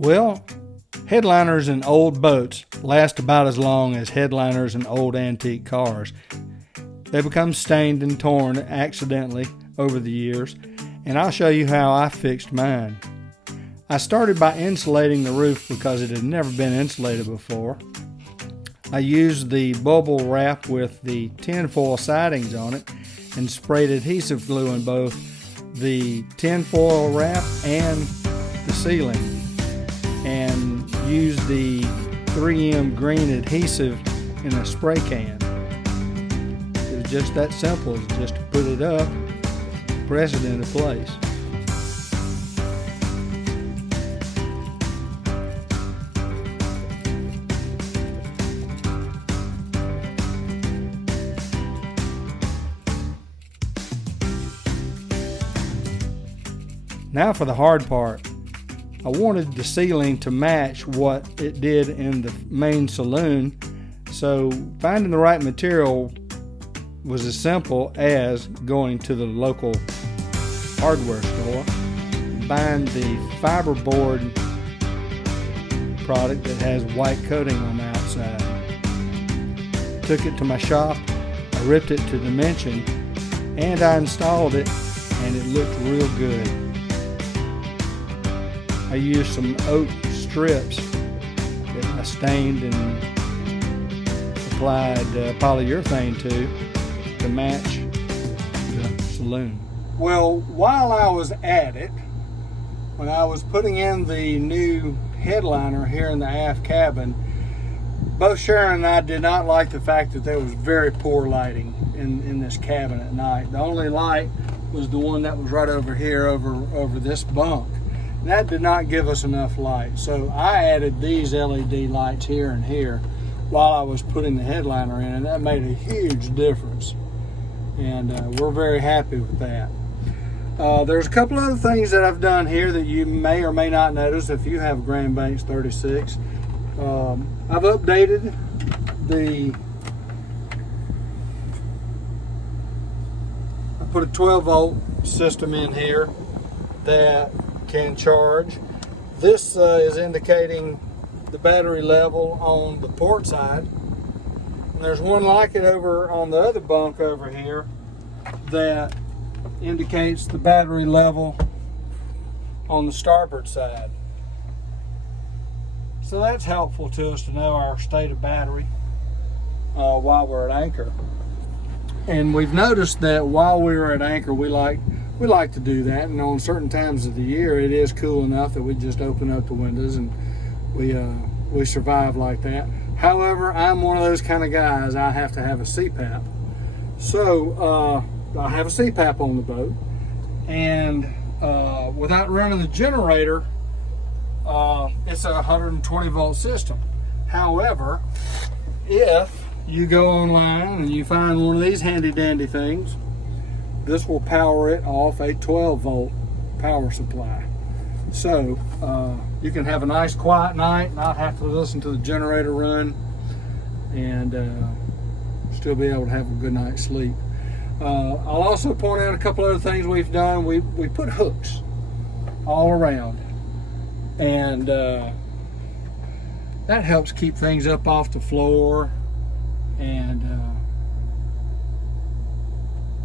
Well, headliners in old boats last about as long as headliners in old antique cars. They become stained and torn accidentally over the years, and I'll show you how I fixed mine. I started by insulating the roof because it had never been insulated before. I used the bubble wrap with the tinfoil sidings on it and sprayed adhesive glue in both the tinfoil wrap and the ceiling, and used the 3M green adhesive in a spray can. It was just that simple, just to put it up, press it into place. Now for the hard part. I wanted the ceiling to match what it did in the main saloon, so finding the right material was as simple as going to the local hardware store, buying the fiberboard product that has white coating on the outside. Took it to my shop, I ripped it to dimension, and I installed it, and it looked real good. I used some oak strips that I stained and applied polyurethane to match the saloon. Well, while I was at it, when I was putting in the new headliner here in the aft cabin, both Sharon and I did not like the fact that there was very poor lighting in this cabin at night. The only light was the one that was right over here over this bunk. That did not give us enough light, so I added these LED lights here and here while I was putting the headliner in, and that made a huge difference, and we're very happy with that. There's a couple other things that I've done here that you may or may not notice if you have a Grand Banks 36. I've updated I put a 12 volt system in here that can charge. This is indicating the battery level on the port side, and there's one like it over on the other bunk over here that indicates the battery level on the starboard side. So that's helpful to us to know our state of battery while we're at anchor. And we've noticed that while we're at anchor, we like to do that, and on certain times of the year it is cool enough that we just open up the windows and we survive like that. However, I'm one of those kind of guys. I have to have a CPAP, so I have a CPAP on the boat, and without running the generator, it's a 120 volt system. However, if you go online and you find one of these handy dandy things, this will power it off a 12 volt power supply. So you can have a nice quiet night, not have to listen to the generator run, and still be able to have a good night's sleep. I'll also point out a couple other things we've done. We put hooks all around, and that helps keep things up off the floor, and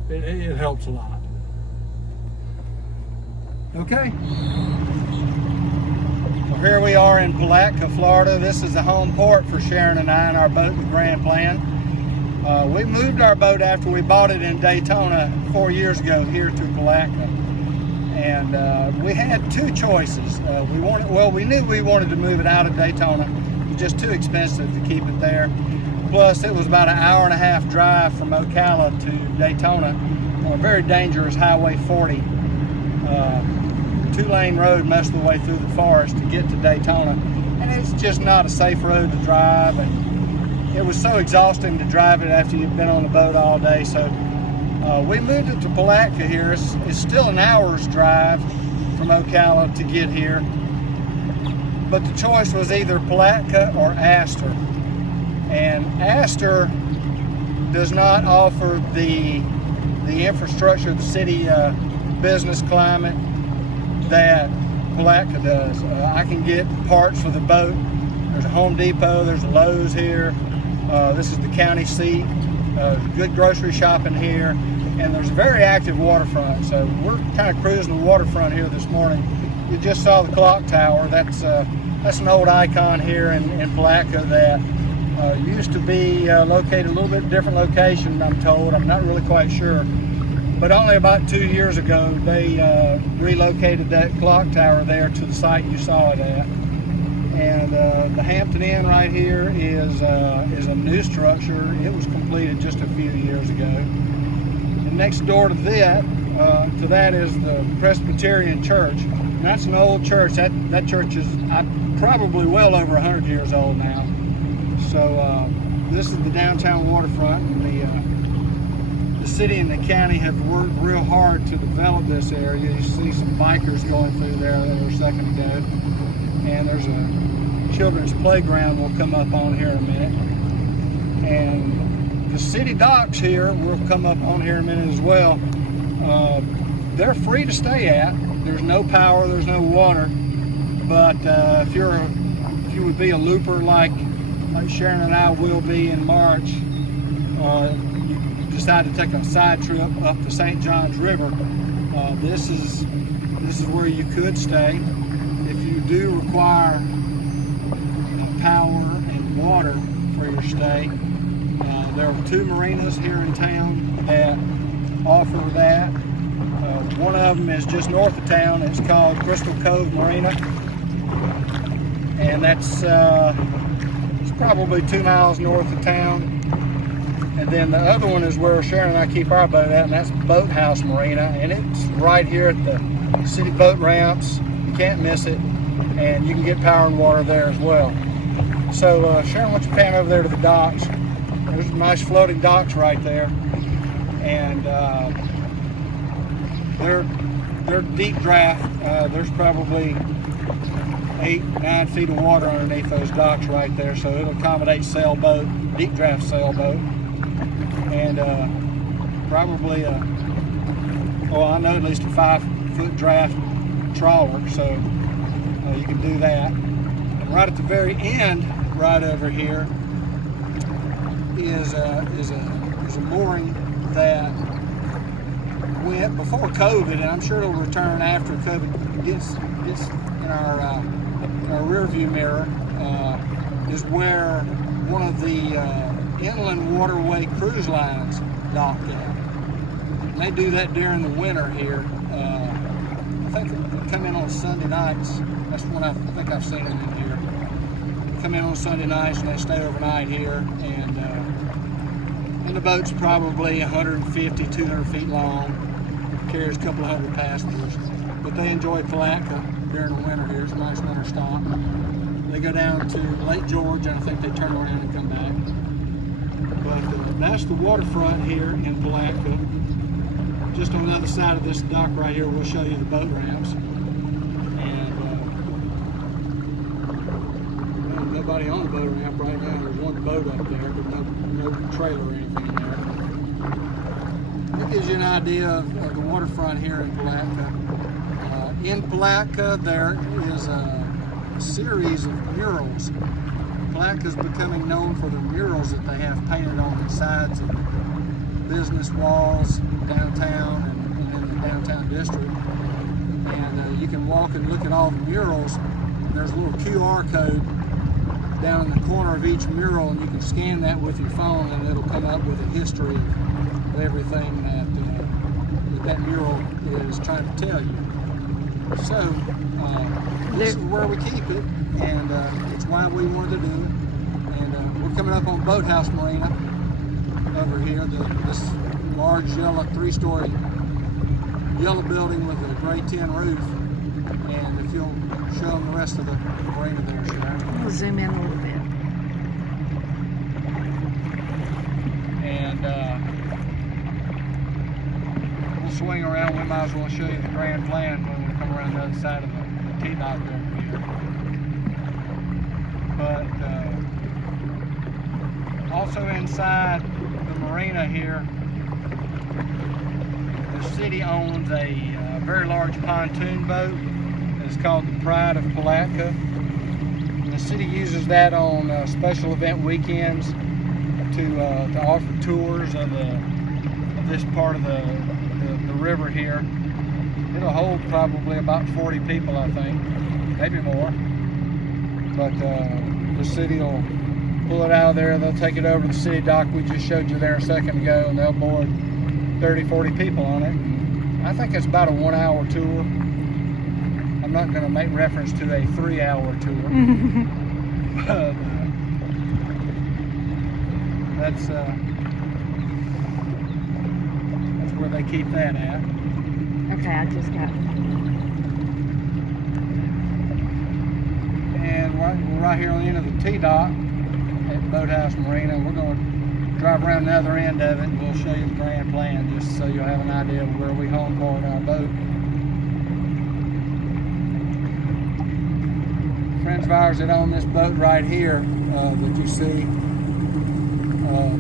it helps a lot. Okay. Well, here we are in Palatka, Florida. This is the home port for Sharon and I and our boat, the Grand Plan. We moved our boat after we bought it in Daytona 4 years ago here to Palatka. And we had two choices. We knew we wanted to move it out of Daytona. It was just too expensive to keep it there. Plus, it was about an hour and a half drive from Ocala to Daytona on a very dangerous Highway 40, two-lane road most of the way through the forest to get to Daytona. And it's just not a safe road to drive, and it was so exhausting to drive it after you've been on the boat all day. So we moved it to Palatka here. It's still an hour's drive from Ocala to get here, but the choice was either Palatka or Astor. And Astor does not offer the infrastructure, the city business climate that Palatka does. I can get parts for the boat. There's a Home Depot, there's a Lowe's here. This is the county seat. Good grocery shopping here, and there's a very active waterfront. So we're kind of cruising the waterfront here this morning. You just saw the clock tower. That's an old icon here in Palatka that used to be located a little bit different location, I'm told. I'm not really quite sure. But only about 2 years ago, they relocated that clock tower there to the site you saw it at. And the Hampton Inn right here is a new structure. It was completed just a few years ago. And next door to that is the Presbyterian Church. And that's an old church. That church is probably well over 100 years old now. So this is the downtown waterfront, and the city and the county have worked real hard to develop this area. You see some bikers going through there a second ago, and there's a children's playground we'll come up on here in a minute. And the city docks here we'll come up on here in a minute as well. They're free to stay at. There's no power, there's no water, but if you would be a looper like Sharon and I will be in March, you decide to take a side trip up the St. Johns River, this is where you could stay. If you do require power and water for your stay, there are 2 marinas here in town that offer that. One of them is just north of town. It's called Crystal Cove Marina, and that's it's probably 2 miles north of town. And then the other one is where Sharon and I keep our boat at, and that's Boathouse Marina, and it's right here at the city boat ramps. You can't miss it, and you can get power and water there as well. So Sharon, why don't you pan over there to the docks? There's some nice floating docks right there, and they're deep draft. There's probably 8-9 feet of water underneath those docks right there, so it'll accommodate sailboat, deep draft sailboat, and probably I know at least a 5-foot draft trawler, so you can do that. And right at the very end, right over here, is a mooring that went before COVID, and I'm sure it'll return after COVID gets in our rear view mirror, is where one of the inland waterway cruise lines dock at. And they do that during the winter here. I think they come in on Sunday nights. That's when I think I've seen them in here. They come in on Sunday nights and they stay overnight here, and the boat's probably 150, 200 feet long, carries a couple of hundred passengers. But they enjoy Palatka during the winter here. It's a nice winter stop. They go down to Lake George, and I think they turn around and come back. But that's the waterfront here in Palatka. Just on the other side of this dock right here, we'll show you the boat ramps. And nobody on the boat ramp right now. There's one boat up there, but no trailer or anything in there. That gives you an idea of the waterfront here in Palatka. In Palatka, there is a series of murals. Palatka is becoming known for the murals that they have painted on the sides of business walls downtown and in the downtown district. And you can walk and look at all the murals. There's a little QR code down in the corner of each mural, and you can scan that with your phone, and it'll come up with a history of everything that mural is trying to tell you. So this is where we keep it, and it's why we wanted to do it. And we're coming up on Boathouse Marina over here, this large yellow 3-story yellow building with a gray tin roof. And if you'll show them the rest of the marina there, Sharon. We'll zoom in a little bit. And we'll swing around. We might as well show you the grand plan when we come around the other side of the T-dock over here. But also inside the marina here, the city owns a very large pontoon boat It's called the Pride of Palatka. And the city uses that on special event weekends to offer tours of this part of the river here. It'll hold probably about 40 people, I think, maybe more. But the city will pull it out of there. They'll take it over to the city dock we just showed you there a second ago, and they'll board 30, 40 people on it. And I think it's about a 1 hour tour. I'm not going to make reference to a 3 hour tour. But that's where they keep that at. Okay, I just got it. And we're right here on the end of the T-Dock at Boathouse Marina. We're going to drive around the other end of it, and we'll show you the grand plan just so you'll have an idea of where we home port our boat. Friends of ours that own this boat right here that you see,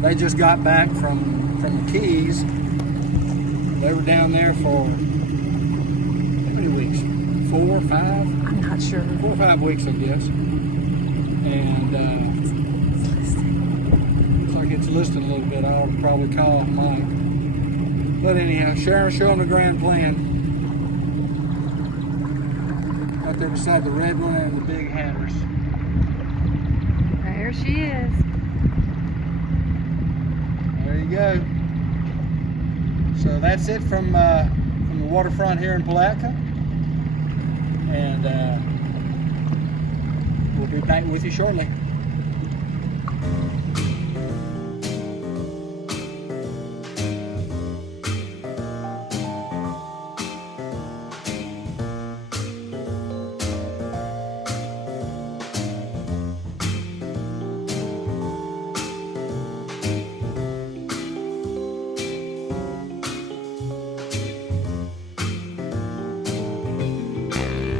they just got back from the Keys. They were down there for how many weeks? 4 or 5? I'm not sure. 4 or 5 weeks, I guess. And looks like it's listed a little bit. I'll probably call Mike. But anyhow, Sharon showing the grand plan. Out there beside the red one and the big hatters. There she is. There you go. So that's it from the waterfront here in Palatka. And we'll be back with you shortly.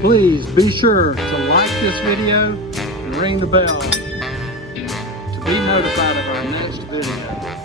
Please be sure to like this video and ring the bell to be notified of our next video.